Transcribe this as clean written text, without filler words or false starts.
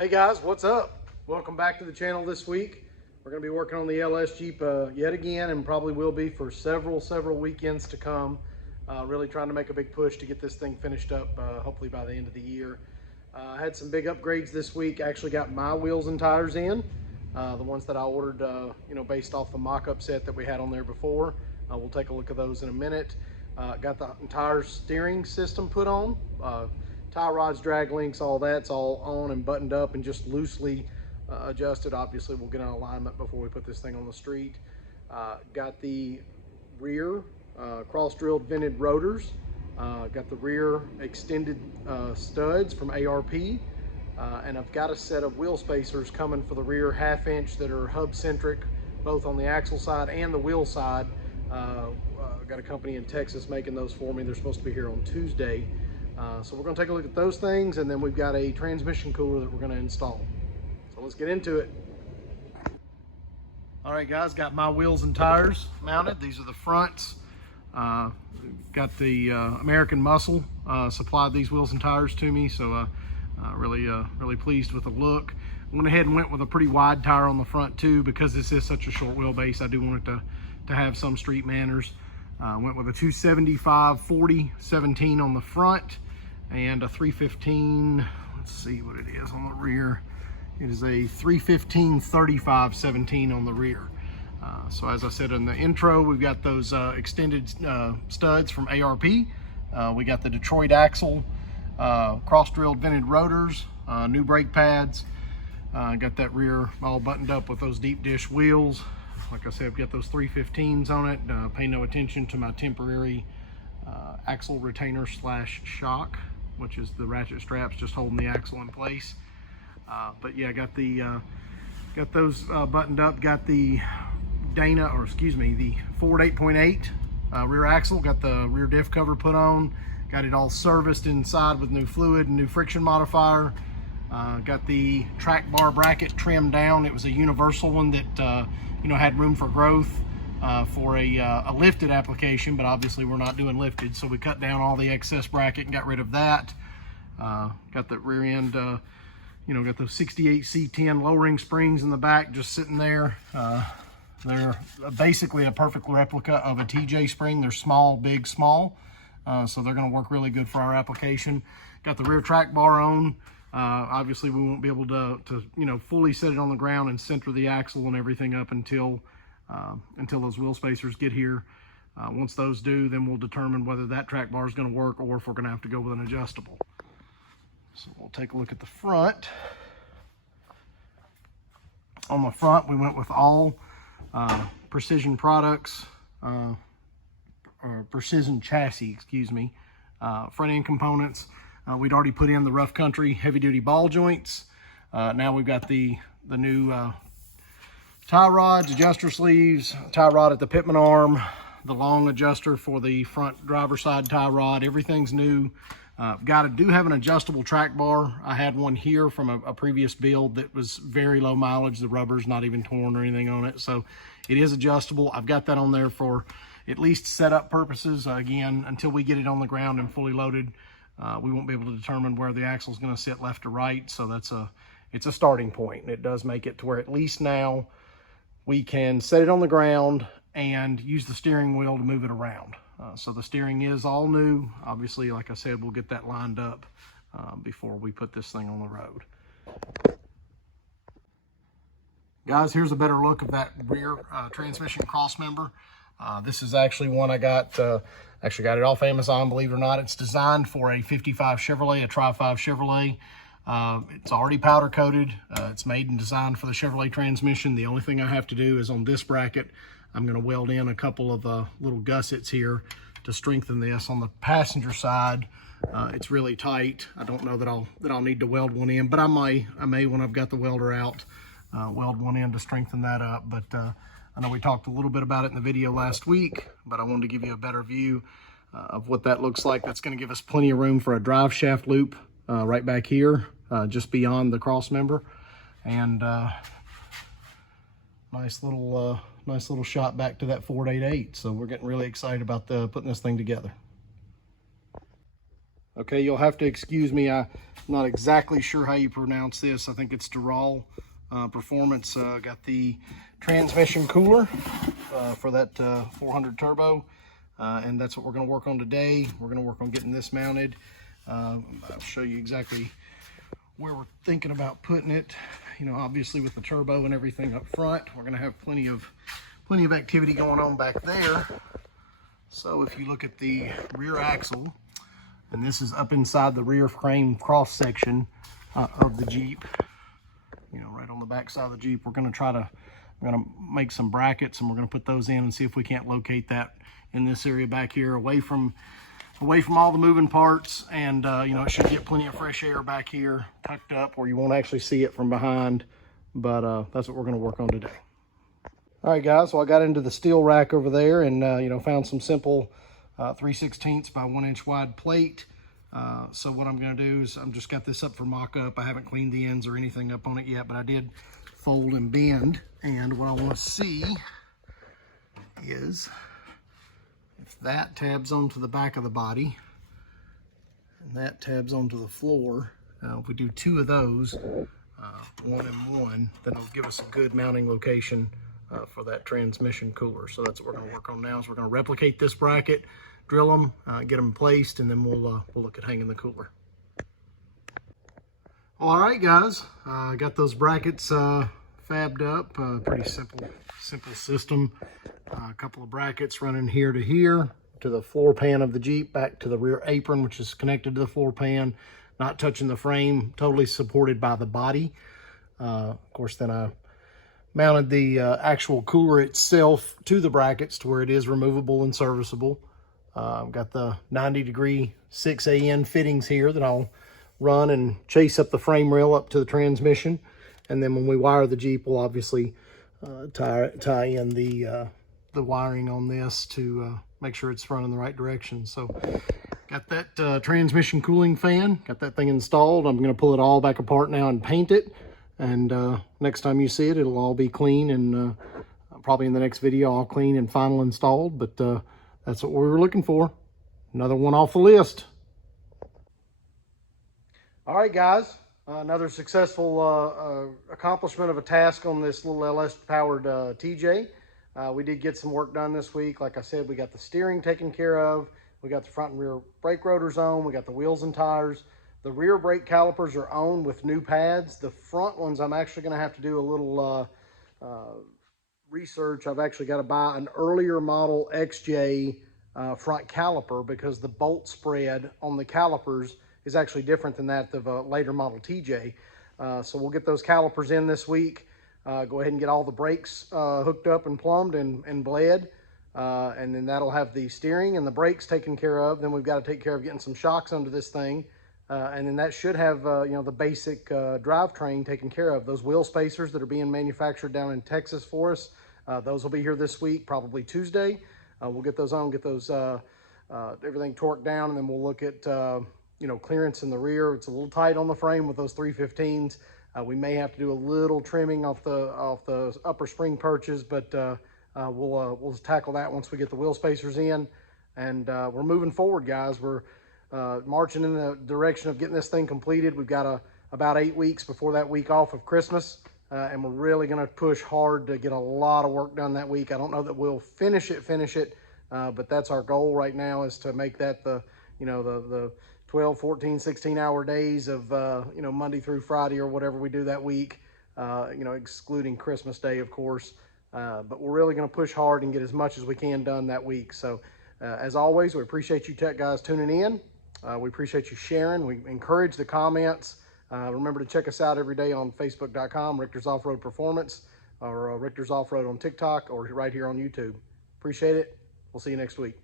Hey guys, what's up? Welcome back to the channel this week. We're going to be working on the LS Jeep yet again, and probably will be for several weekends to come. Really trying to make a big push to get this thing finished up, hopefully by the end of the year. I had some big upgrades this week. Actually got my wheels and tires in, the ones that I ordered, based off the mock-up set that we had on there before. We'll take a look at those in a minute. Got the entire steering system put on. Tie rods, drag links, all that's all on and buttoned up and just loosely adjusted. Obviously, we'll get an alignment before we put this thing on the street. Got the rear cross-drilled vented rotors. Got the rear extended studs from ARP. And I've got a set of wheel spacers coming for the rear 1/2 inch that are hub-centric, both on the axle side and the wheel side. Got a company in Texas making those for me. They're supposed to be here on Tuesday. So we're going to take a look at those things, and then we've got a transmission cooler that we're going to install. So let's get into it. All right, guys, got my wheels and tires mounted. These are the fronts. Got the American Muscle supplied these wheels and tires to me, so really pleased with the look. Went ahead and went with a pretty wide tire on the front too, because this is such a short wheelbase. I do want it to have some street manners. Went with a 275/40/17 on the front and a 315, let's see what it is on the rear. It is a 315/35/17 on the rear. So as I said in the intro, we've got those extended studs from ARP. We got the Detroit axle, cross-drilled vented rotors, new brake pads. Got that rear all buttoned up with those deep dish wheels. Like I said, I've got those 315s on it. Pay no attention to my temporary axle retainer / shock, which is the ratchet straps just holding the axle in place. But yeah, got those buttoned up. Got the the Ford 8.8 rear axle. Got the rear diff cover put on. Got it all serviced inside with new fluid and new friction modifier. Got the track bar bracket trimmed down. It was a universal one that had room for growth for a lifted application, but obviously we're not doing lifted, so we cut down all the excess bracket and got rid of that. Got the rear end, got those 68 C10 lowering springs in the back just sitting there. They're basically a perfect replica of a TJ spring. They're small, big, small, so they're going to work really good for our application. Got the rear track bar on. Obviously we won't be able to fully set it on the ground and center the axle and everything up until those wheel spacers get here. Once those do, then we'll determine whether that track bar is going to work or if we're going to have to go with an adjustable. So we'll take a look at the front. On the front, we went with all Precision Products, or Precision Chassis, excuse me, front end components. We'd already put in the Rough Country heavy duty ball joints. Now we've got the new tie rods, adjuster sleeves, tie rod at the pitman arm, the long adjuster for the front driver's side tie rod. Everything's new. Do have an adjustable track bar. I had one here from a previous build that was very low mileage. The rubber's not even torn or anything on it, so it is adjustable. I've got that on there for at least setup purposes. Again, until we get it on the ground and fully loaded, we won't be able to determine where the axle is going to sit left or right. So it's a starting point, and it does make it to where at least now we can set it on the ground and use the steering wheel to move it around. So the steering is all new. Obviously, like I said, we'll get that lined up before we put this thing on the road. Guys, here's a better look of that rear transmission cross member. This is actually one I got, actually got it off Amazon, believe it or not. It's designed for a 55 Chevrolet, a Tri-5 Chevrolet. It's already powder coated. It's made and designed for the Chevrolet transmission. The only thing I have to do is on this bracket, I'm going to weld in a couple of little gussets here to strengthen this. On the passenger side, it's really tight. I don't know that I'll need to weld one in, but I may when I've got the welder out, weld one in to strengthen that up. But I know we talked a little bit about it in the video last week, but I wanted to give you a better view of what that looks like. That's going to give us plenty of room for a drive shaft loop right back here, just beyond the cross member, and nice little shot back to that Ford 8.8. So we're getting really excited about putting this thing together. Okay, you'll have to excuse me. I'm not exactly sure how you pronounce this. I think it's Dural Performance. Got the transmission cooler for that 400 turbo, and that's what we're going to work on today. We're going to work on getting this mounted. I'll show you exactly where we're thinking about putting it. You know, obviously with the turbo and everything up front, we're going to have plenty of activity going on back there. So if you look at the rear axle, and this is up inside the rear frame cross section of the Jeep, you know, right on the back side of the Jeep, we're going to make some brackets, and we're going to put those in and see if we can't locate that in this area back here, away from all the moving parts. And you know, it should get plenty of fresh air back here, tucked up where you won't actually see it from behind. But that's what we're going to work on today. All right, guys, so I got into the steel rack over there and you know, found some simple 3/16 by 1 inch wide plate. So what I'm going to do is I'm just got this up for mock-up. I haven't cleaned the ends or anything up on it yet, but I did fold and bend. And what I want to see is if that tabs onto the back of the body and that tabs onto the floor. If we do 2 of those, 1 and 1, then it'll give us a good mounting location for that transmission cooler. So that's what we're going to work on now. So we're going to replicate this bracket, drill them, get them placed, and then we'll look at hanging the cooler. All right, guys, got those brackets fabbed up. Pretty simple system. A couple of brackets running here to here, to the floor pan of the Jeep, back to the rear apron, which is connected to the floor pan, not touching the frame, totally supported by the body. Of course, then I mounted the actual cooler itself to the brackets to where it is removable and serviceable. I've got the 90-degree 6AN fittings here that I'll run and chase up the frame rail up to the transmission. And then when we wire the Jeep, we'll obviously tie in the wiring on this to make sure it's running the right direction. So got that transmission cooling fan, got that thing installed. I'm going to pull it all back apart now and paint it. And next time you see it, it'll all be clean, and probably in the next video, all clean and final installed. But that's what we were looking for. Another one off the list. All right, guys. Another successful accomplishment of a task on this little LS-powered TJ. We did get some work done this week. Like I said, we got the steering taken care of. We got the front and rear brake rotors on. We got the wheels and tires. The rear brake calipers are on with new pads. The front ones, I'm actually going to have to do a little research. I've actually got to buy an earlier model XJ front caliper, because the bolt spread on the calipers is actually different than that of a later model TJ. So we'll get those calipers in this week. Go ahead and get all the brakes hooked up and plumbed and bled. And then that'll have the steering and the brakes taken care of. Then we've got to take care of getting some shocks under this thing. And then that should have, you know, the basic drivetrain taken care of. Those wheel spacers that are being manufactured down in Texas for us, those will be here this week, probably Tuesday. We'll get those on, get those everything torqued down, and then we'll look at, you know, clearance in the rear. It's a little tight on the frame with those 315s. We may have to do a little trimming off the upper spring perches, but we'll tackle that once we get the wheel spacers in. And we're moving forward, guys. We're marching in the direction of getting this thing completed. We've got about 8 weeks before that week off of Christmas, and we're really going to push hard to get a lot of work done that week. I don't know that we'll finish it, but that's our goal right now, is to make that the 12, 14, 16-hour days of you know, Monday through Friday or whatever we do that week, you know, excluding Christmas Day, of course. But we're really going to push hard and get as much as we can done that week. So as always, we appreciate you tech guys tuning in. We appreciate you sharing. We encourage the comments. Remember to check us out every day on Facebook.com, Richter's Off-Road Performance, or Richter's Off-Road on TikTok, or right here on YouTube. Appreciate it. We'll see you next week.